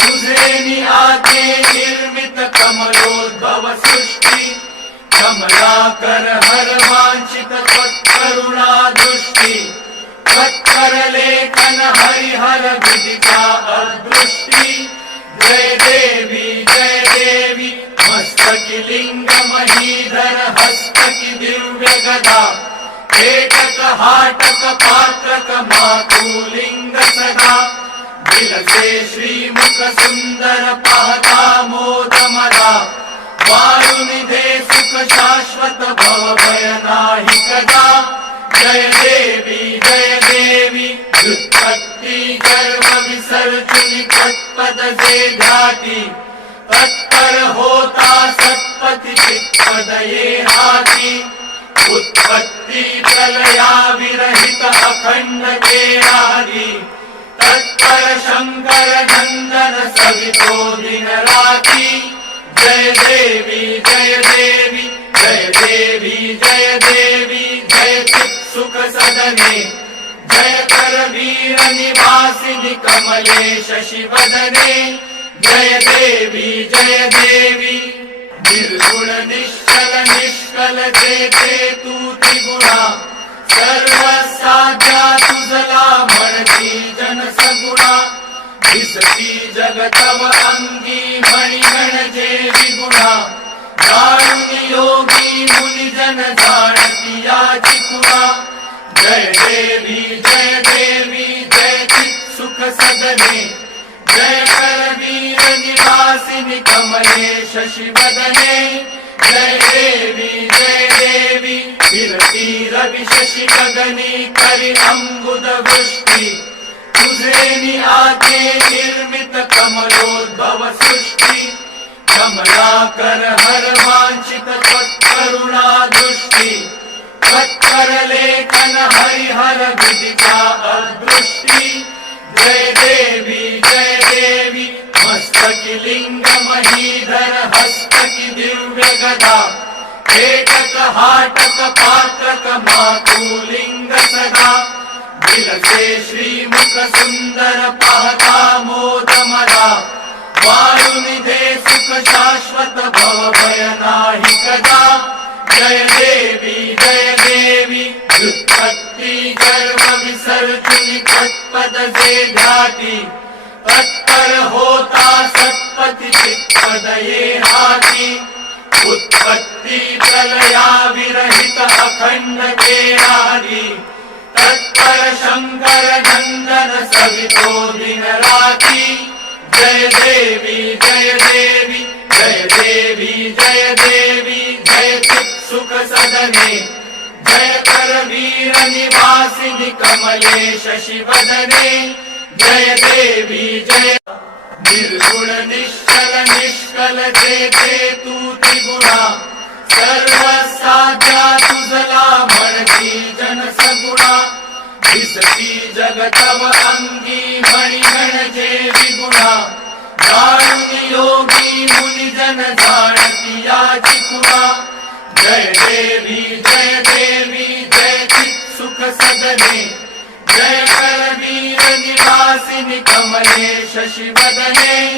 आते निर्मित कमलोद्भव सृष्टि। कमलाकर हर वाञ्छित त्वत्करुणा दृष्टि। त्वत्कर लेखन हरिहर विदिता अदृष्टि। जय देवी जय देवी मस्तकि लिङ्ग महीधर हस्तकि दिव्य गदा। एकक हाटक पात्रक मातुलिङ्ग सदा श्रीमुख सुन्दर पाहता मदा वायुनिधे सुख शाश्वत भव भय नाही कदा जय देवी जय देवी व्युत्पत्ति गर्भ विसर्जुनि तत्पद से ध्याति तत्पर होता सत्पति चित्पद ये हाति उत्पत्ति प्रलया विरहित अखण्ड के आदि नन्दन सवितो दिन जय देवी जय देवी जय देवी जय देवी जय चित् सुख सदने जय कर वीर निवासिनि कमले शशिवदने। जय देवी जय देवी निर्गुण निश्चल निष्कल जेते तू त्रिगुणा सर्व साध्या तुझला म्हणती जन सगुणा दिसती जगतव अंगी मणिगण जे म्हणजे विगुणा. दारुणी योगी मुनिजन जाणती याची खुणा जय देवी जय देवी जय चित् सुख सदने जय करवीर निवासिनि कमले शशिवदने जय देवी जय देवी. रवि गगनी करि अम्बुद वृष्टि तुझे नि आते निर्मित कमलोद्भव सृष्टि कमलाकर हर वाञ्छित त्वत्करुणा दृष्टि लेखन हरिहर विदिता अदृष्टि। जय देवी जय देवी मस्तकि महीधर हस्तकि दिव्य एकक हाटक पात्रक मातुलिङ्ग सदा। विलसे श्रीमुख सुन्दर पाहता मोद मदा वायुनिधे सुख शाश्वत भव जय देवी जय देवी व्युत्पत्ति गर्भ विसर्जुनि तत्पद ध्याति तत्पर होता सत्पति चित्पद ये हाति उत्पत्ति प्रलया विरहित अखण्ड के आदि तत्पर शङ्कर नन्दन सवितो दिन राति जय देवी जय देवी जय देवी जय देवी जय सुख सदने जय कर वीर निवासिनि कमले शशिवदने जय देवी जय निर्गुण निश्चल निष्कल जेते तू त्रिगुणा। सर्व साध्या तुझला म्हणती जन सगुणा दिसती जगतव अंगी मणिगण जे विगुणा। जाणून योगी मुनिजन जाणती याची खुणा जय देवी जय देवी जय चित् सुख सदने जय कर निवासिनि कमले शशिवदने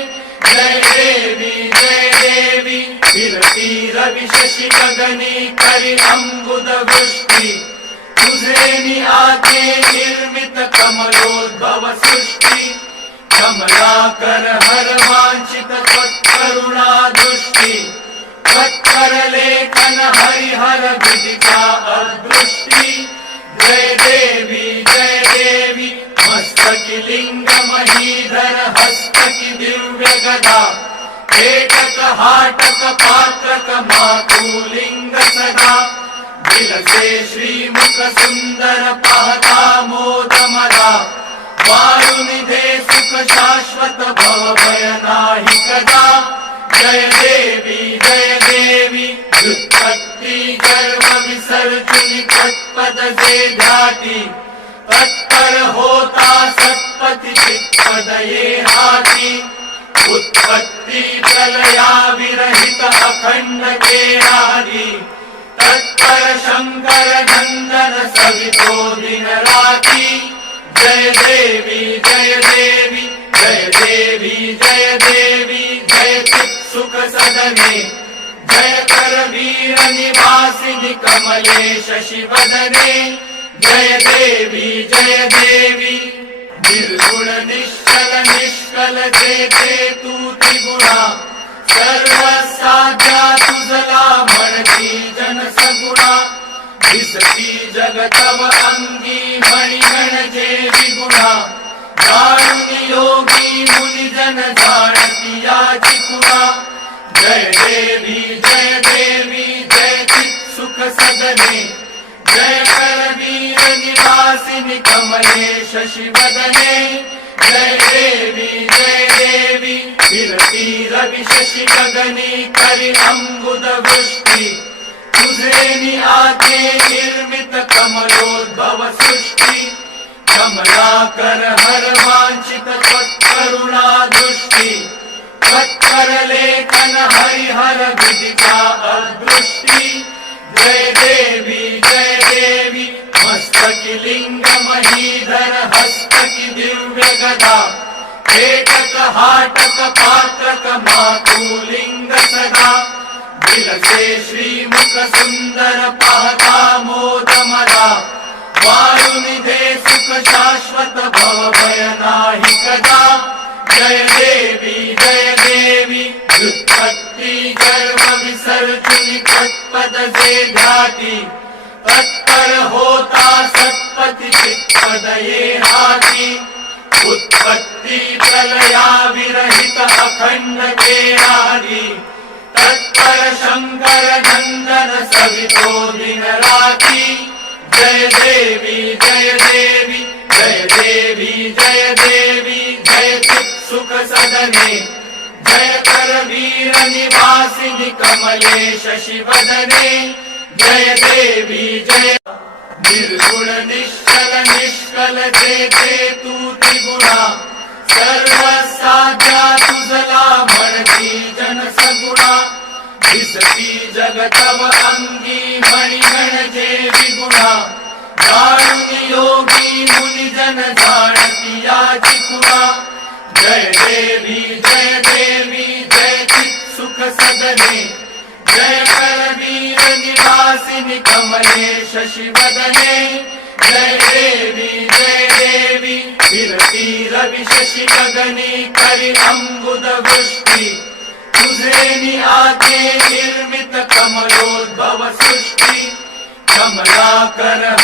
जय देवी जय देवी। फिरती रवि शशि गगनी करि अम्बुद वृष्टि। तुझे नि आते निर्मित कमलोद्भव सृष्टि। कमलाकर हर वाञ्छित त्वत्करुणा दृष्टि। त्वत्कर लेखन हरिहर विदिता अदृष्टि। जय देवी जय देवी मस्तकि लिङ्ग महीधर हस्तकि दिव्य गदा एकक हाटक पात्रक मातुलिङ्ग सदा विलसे श्रीमुख सुन्दर पाहता मोद मदा वायुनिधे सुख शाश्वत भव जय देवी जय देवी व्युत्पत्ती कर्म विसर्जुनि तत्पद जे ध्याती तत्पर होता सत्पति चित्पद ये हाती। उत्पत्ती प्रलया विरहित अखंड केरारी तत्पर शंकर नंदन सवितो दिन राती जय देवी जय देवी जय देवी जय देवी जय चित् सुख सदने। जय कर वीर निवासिनि कमले शशिवदने जय देवी जय देवी निर्गुण निश्चल निष्कल जे जे तू त्रिगुणा। सर्व साध्या तुझला म्हणती जन सगुणा दिसती जगतव अंगी मणिगण जे विगुणा। जाणून योगी मुनिजन जाणती याची कुणा जय देवी जय देवी जय चित् सुख सदने जय करवी निवासिनि कमले शशिवदने जय देवी जय देवी विरती रवि शशि गगनी करि अम्बुद वृष्टि। तुझे आके निर्मित कमलोद्भव सृष्टि। कमलाकर हर वांछित त्वत्करुणा दृष्टि। त्वत्कर लेखन हरिहर विदिता अदृष्टि। जय देवी जय देवी मस्तकि लिंग महीधर हस्तकि दिव्य गदा एकक हाटक पात्रक मातुलिंग सदा विलसे श्रीमुख सुंदर पाहता मोद मला वायुनिधे सुख शाश्वत भव भय नाही कदा जय देवी जय देवी व्युत्पत्ती कर्म विसर्जुनि तत्पद जे ध्याती तत्पर होता सत्पति चित्पद ये हाती उत्पत्ती प्रलया विरहित तत्पर शंकर नंदन सवितो दिन राती। जय देवी जय देवी जय देवी जय देवी जय चित् सुख सदने। जय कर वीर निवासिनि कमले शशिवदने जय देवी जय निर्गुण निश्चल निष्कल जे जे तू त्रिगुणा सर्व साध्या तुझला म्हणती जन सगुणा दिसती जगतव अंगी मणिगण जे विगुणा जाणून योगी मुनिजन जाणती याची कुणा जय देवी जय देवी जय चित् सुख सदने जय करवीर निवासिनि कमले शशिवदने जय देवी जय देवी। विरती रवि शशि गगनी करि अम्बुद वृष्टि। तुझे आके निर्मित कमलोद्भव सृष्टि। कमलाकर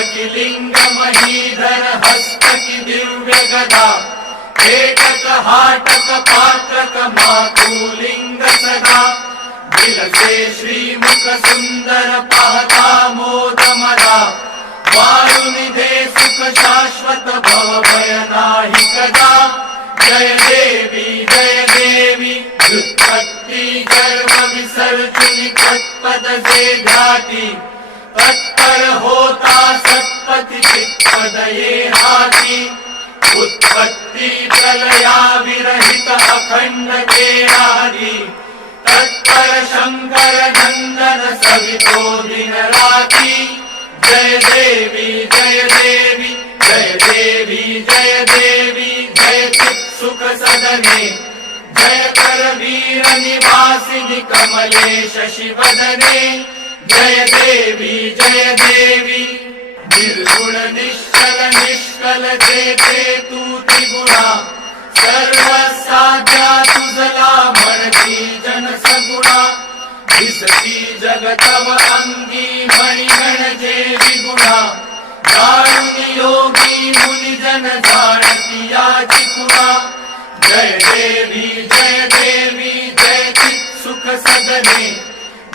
मस्तकि लिंग महीधर हस्तकि दिव्य गदा एकक हाटक पात्रक मातुलिंग सदा विलसे श्रीमुख सुंदर पाहता मोद मला वायुनिधे सुख शाश्वत भव जय देवी जय देवी व्युत्पत्ती कर्म विसर्जुनि तत्पद जे ध्याती तत्पर होता सत्पति चित्पद ये हाती उत्पत्ती प्रलया विरहित अखंड केरारी तत्पर शंकर नंदन सवितो जय देवी जय देवी जय देवी जय देवी जय चित् सुख सदने। जय कर वीर निवासिनि कमले शशिवदने जय देवी जय देवी निर्गुण निश्चल निष्कल जे जे तू त्रिगुणा। सर्व साध्या तुझला म्हणती जन सगुणा। दिसती जगतव अंगी मणिगण जे विगुणा। जाणून योगी मुनिजन जाणती याची कुणा। जय देवी जय देवी जय चित् सुख सदने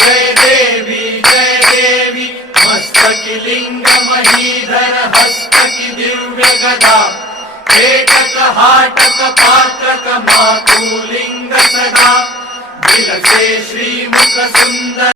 जय देवी जय देवी मस्तकि लिङ्ग महीधर हस्तकि दिव्य गदा एकक हाटक सदा विलसे श्रीमुख सुन्दर